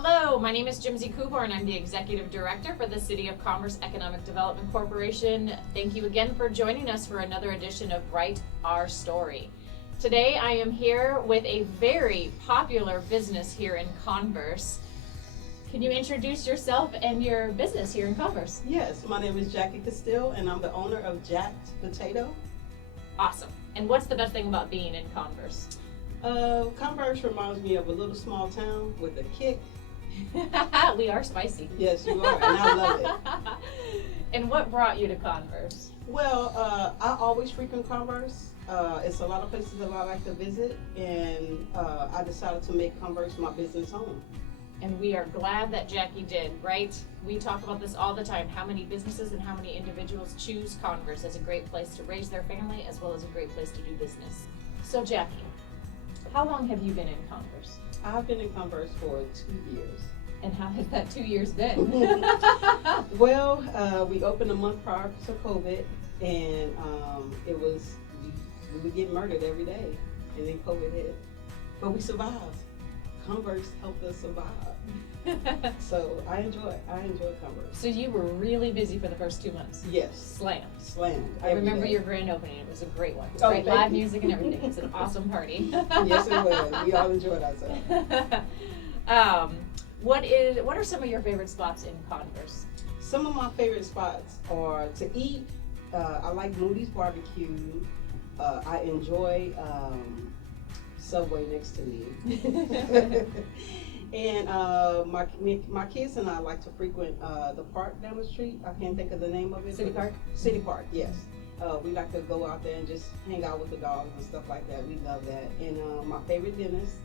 Hello, my name is Jimsi Kuborn. I'm the Executive Director for the City of Commerce Economic Development Corporation. Thank you again for joining us for another edition of Write Our Story. Today I am here with a very popular business here in Converse. Can you introduce yourself and your business here in Converse? Yes, my name is Jacci Castille and I'm the owner of Jacci Potato. Awesome. And what's the best thing about being in Converse? Converse reminds me of a little small town with a kick. We are spicy. Yes, you are, and I love it. And what brought you to Converse? Well, I always frequent Converse. It's a lot of places that I like to visit, and I decided to make Converse my business home. And we are glad that Jackie did, right? We talk about this all the time, how many businesses and how many individuals choose Converse as a great place to raise their family as well as a great place to do business. So Jackie, how long have you been in Converse? I've been in Converse for 2 years. And how has that 2 years been? Well, we opened a month prior to COVID, and it was, we would get murdered every day, and then COVID hit. But we survived. Converse helped us survive. So I enjoy Converse. So you were really busy for the first 2 months? Yes. Slammed. I every remember day. your grand opening. It was a great one. Oh, Right, thank live you. music and everything. It's an awesome party. Yes, it was. We all enjoyed ourselves. What are some of your favorite spots in Converse? Some of my favorite spots are to eat. I like Moody's Barbecue. I enjoy Subway next to me. And my kids and I like to frequent the park down the street. I can't think of the name of it. City Park? City Park, yes. We like to go out there and just hang out with the dogs and stuff like that. We love that. And my favorite dentist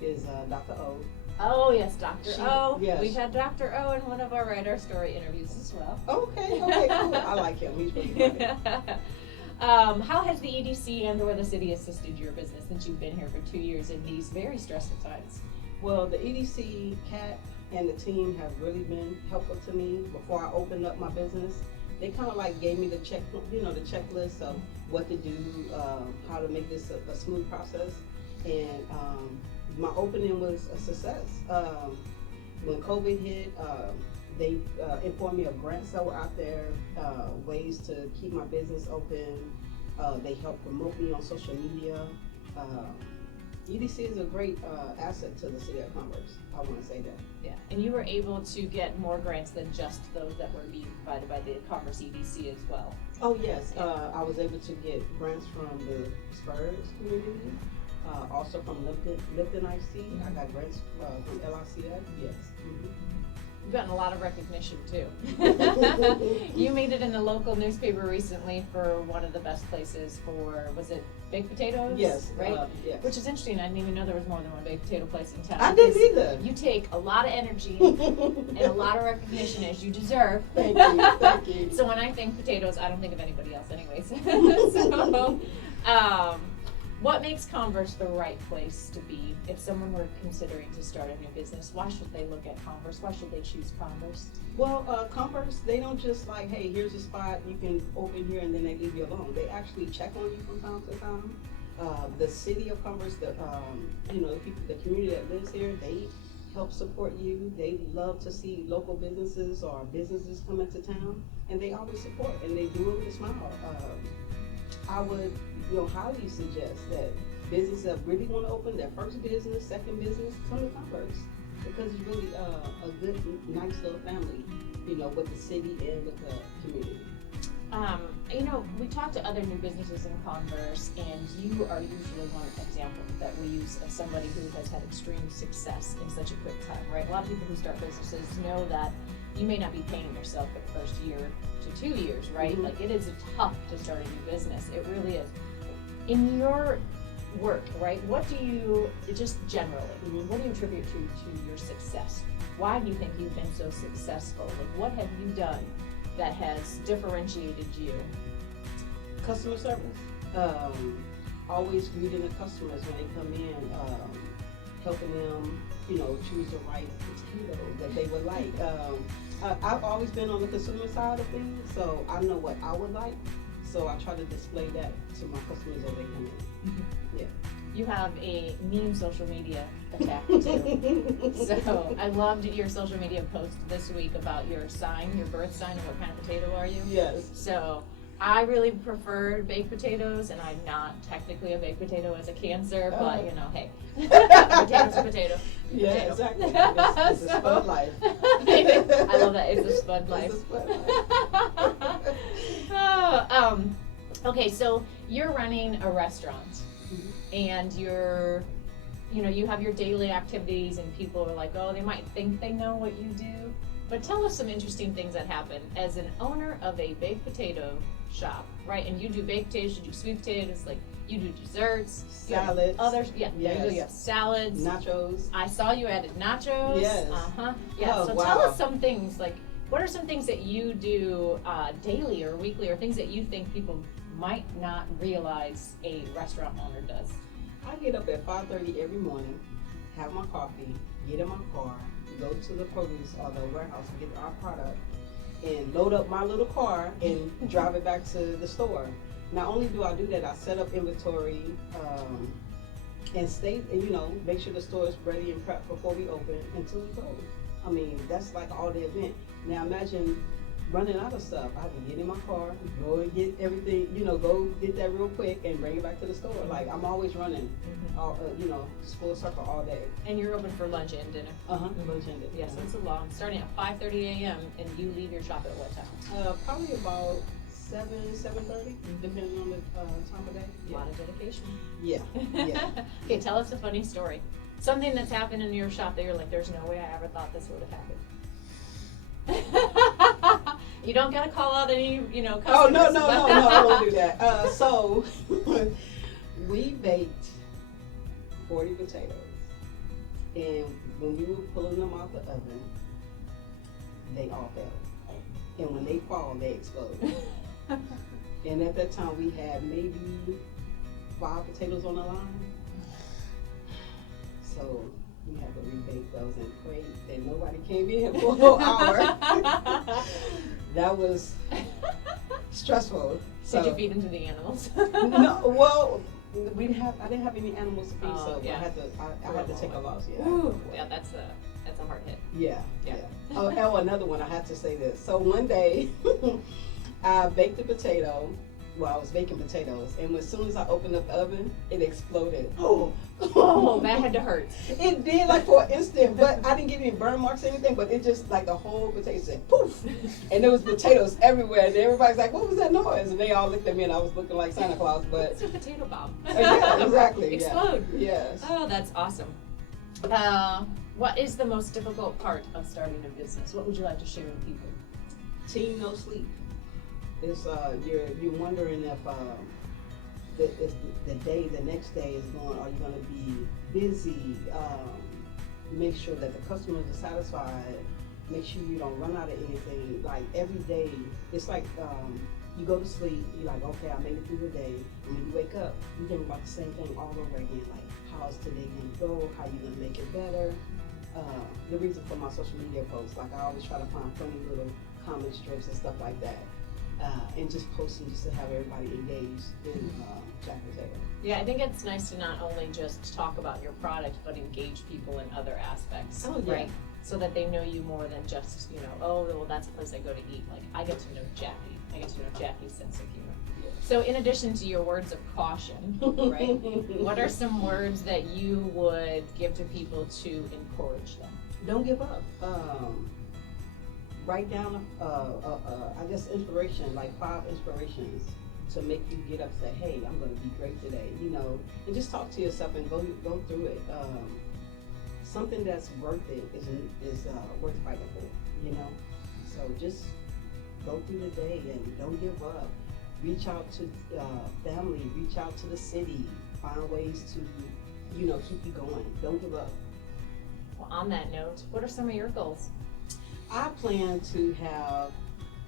is Dr. O. Oh yes, Dr. O. Yes. We've had Dr. O in one of our Write Our Story interviews as well. Okay, cool. I like him. He's really funny. How has the EDC and or the city assisted your business since you've been here for 2 years in these very stressful times? Well, the EDC, Kat, and the team have really been helpful to me. Before I opened up my business, they kind of like gave me the checklist of what to do, how to make this a smooth process, and my opening was a success. When COVID hit, they informed me of grants that were out there, ways to keep my business open. They helped promote me on social media. EDC is a great asset to the city of Converse. I want to say that. Yeah, and you were able to get more grants than just those that were being provided by the Converse EDC as well. Oh yes, I was able to get grants from the Spurs community, also from Lipton IC. I got grants from LICF. Yes. Mm-hmm. You've gotten a lot of recognition too. You made it in the local newspaper recently for one of the best places for, was it baked potatoes? Yes. Right? Yes. Which is interesting. I didn't even know there was more than one baked potato place in town. I didn't either. You take a lot of energy and a lot of recognition as you deserve. Thank you. Thank you. So when I think potatoes, I don't think of anybody else anyways. So, what makes Converse the right place to be if someone were considering to start a new business? Why should they look at Converse? Why should they choose Converse? Well, Converse, they don't just like, hey, here's a spot, you can open here, and then they leave you alone. They actually check on you from time to time. The city of Converse, the people, the community that lives here, they help support you. They love to see local businesses or businesses come into town, and they always support, and they do it with a smile. I would highly suggest that businesses that really want to open their first business, second business, come to Converse, because it's really a good, nice little family, with the city and with the community. We talk to other new businesses in Converse, and you are usually one example that we use as somebody who has had extreme success in such a quick time, right? A lot of people who start businesses know that you may not be paying yourself for the first year to 2 years, right? Mm-hmm. Like, it is tough to start a new business. It really is. In your work, right, what do you, just generally, what do you attribute to your success? Why do you think you've been so successful? Like, what have you done that has differentiated you? Customer service. Always greeting the customers when they come in, helping them, choose the right potato that they would like. I've always been on the consumer side of things, so I know what I would like. So I try to display that to my customers as they come in. Yeah. You have a mean social media attack too. So I loved your social media post this week about your sign, your birth sign, and what kind of potato are you? Yes. So I really prefer baked potatoes, and I'm not technically a baked potato as a Cancer, but you know, hey, potato's a potato. Yeah, Potato. exactly. It's a spud life. I love that. It's a spud life. It's a spud life. Oh, okay, so you're running a restaurant, and you're, you know, you have your daily activities, and people are like, oh, they might think they know what you do. But tell us some interesting things that happen as an owner of a baked potato shop, right? And you do baked potatoes, you do sweet potatoes, like you do desserts, salads, others, yeah, yes. there you go, you have salads, nachos. I saw you added nachos. Yes. Yeah. Oh, so wow. tell us some things, like what are some things that you do daily or weekly, or things that you think people might not realize a restaurant owner does? I get up at 5:30 every morning, have my coffee, get in my car, go to the produce or the warehouse and get our product, and load up my little car and drive it back to the store. Not only do I do that, I set up inventory and stay, and you know, make sure the store is ready and prepped before we open until we close. I mean, that's like all the event. Now imagine running out of stuff. I have to get in my car, go and get everything, you know, go get that real quick and bring it back to the store. Like I'm always running, you know, just full circle all day. And you're open for lunch and dinner. Lunch and dinner. Yes, it's a long, starting at 5:30 a.m. and you leave your shop at what time? Probably about 7:30, depending on the time of day. A lot of dedication. Yeah, yeah. Okay, tell us a funny story. Something that's happened in your shop that you're like, there's no way I ever thought this would have happened. You don't gotta call out any, you know, customers. Oh, no, I won't do that. So, we baked 40 potatoes. And when we were pulling them out the oven, they all fell. And when they fall, they explode. And at that time, we had maybe 5 potatoes on the line. So we had to rebake those and pray that nobody came in for a whole hour. That was stressful. Did you feed them to the animals? No, well, I didn't have any animals to feed, so yeah. I had to take a loss. Yeah. Ooh, yeah, that's a hard hit. Yeah. Yeah. Oh, another one. I have to say this. So one day, I baked a potato. Well, I was baking potatoes, and as soon as I opened up the oven, it exploded. Oh, that had to hurt. It did, like for an instant, but I didn't get any burn marks or anything. But it just like the whole potato said poof, and there was potatoes everywhere. And everybody's like, "What was that noise?" And they all looked at me, and I was looking like Santa Claus. But it's a potato bomb. Yeah, exactly. Explode. Yeah. Yes. Oh, that's awesome. What is the most difficult part of starting a business? What would you like to share with people? Team no sleep. It's you're wondering if the next day is going. Are you going to be busy? Make sure that the customers are satisfied. Make sure you don't run out of anything. Like every day, it's like you go to sleep. You're like, okay, I made it through the day. And when you wake up, you think about the same thing all over again. Like, how's today going to go? How you going to make it better? The reason for my social media posts, like I always try to find funny little comic strips and stuff like that. And just posting just to have everybody engaged in Jacci Castille. Yeah, I think it's nice to not only just talk about your product, but engage people in other aspects, right? So that they know you more than just, you know, oh, well, that's a place I go to eat. Like, I get to know Jacci. I get to know Jacci's sense of humor. Yeah. So in addition to your words of caution, right, what are some words that you would give to people to encourage them? Don't give up. Write down, I guess, inspiration, like 5 inspirations to make you get up and say, hey, I'm going to be great today, you know, and just talk to yourself and go through it. Something that's worth it is worth fighting for, you know. So just go through the day and don't give up. Reach out to family, reach out to the city, find ways to, you know, keep you going. Don't give up. Well, on that note, what are some of your goals? I plan to have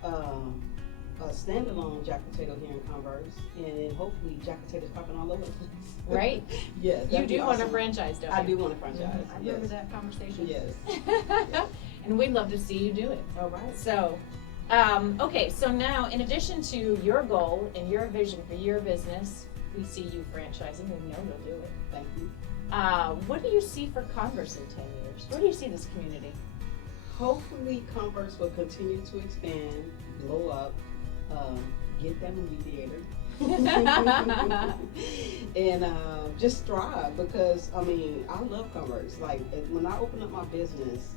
a standalone Jacci Castille here in Converse, and then hopefully Jacci Castille's popping all over the place. Right? Yes. You do want a franchise, don't you? I do want a franchise. I remember that conversation. Yes. And we'd love to see you do it. All right. So, Okay, so now in addition to your goal and your vision for your business, we see you franchising, and we know you'll do it. Thank you. What do you see for Converse in 10 years? Where do you see this community? Hopefully Converse will continue to expand, blow up, get that movie theater. And just thrive, because I mean, I love Converse. Like when I opened up my business,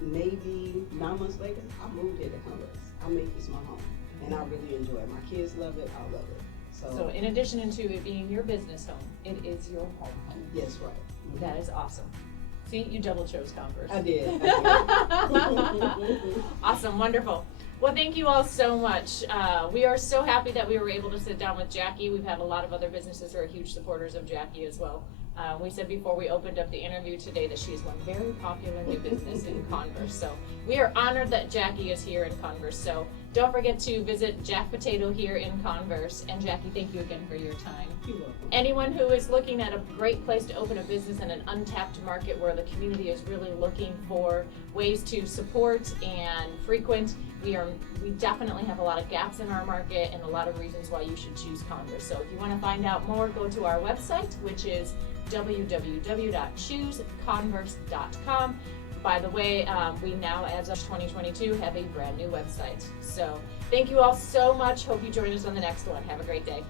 maybe 9 months later, I moved here to Converse. I make this my home, and I really enjoy it. My kids love it. I love it. So in addition to it being your business home, it is your home. Yes, right. Mm-hmm. That is awesome. See, you double chose Converse. I did. Awesome, wonderful. Well, thank you all so much. We are so happy that we were able to sit down with Jacci. We've had a lot of other businesses who are huge supporters of Jacci as well. We said before we opened up the interview today that she is one very popular new business in Converse. So we are honored that Jacci is here in Converse. So don't forget to visit Jack Potato here in Converse. And Jacci, thank you again for your time. You're welcome. Anyone who is looking at a great place to open a business in an untapped market where the community is really looking for ways to support and frequent, we definitely have a lot of gaps in our market and a lot of reasons why you should choose Converse. So if you want to find out more, go to our website, which is www.chooseconverse.com. By the way, we now, as of 2022, have a brand new website. So thank you all so much. Hope you join us on the next one. Have a great day.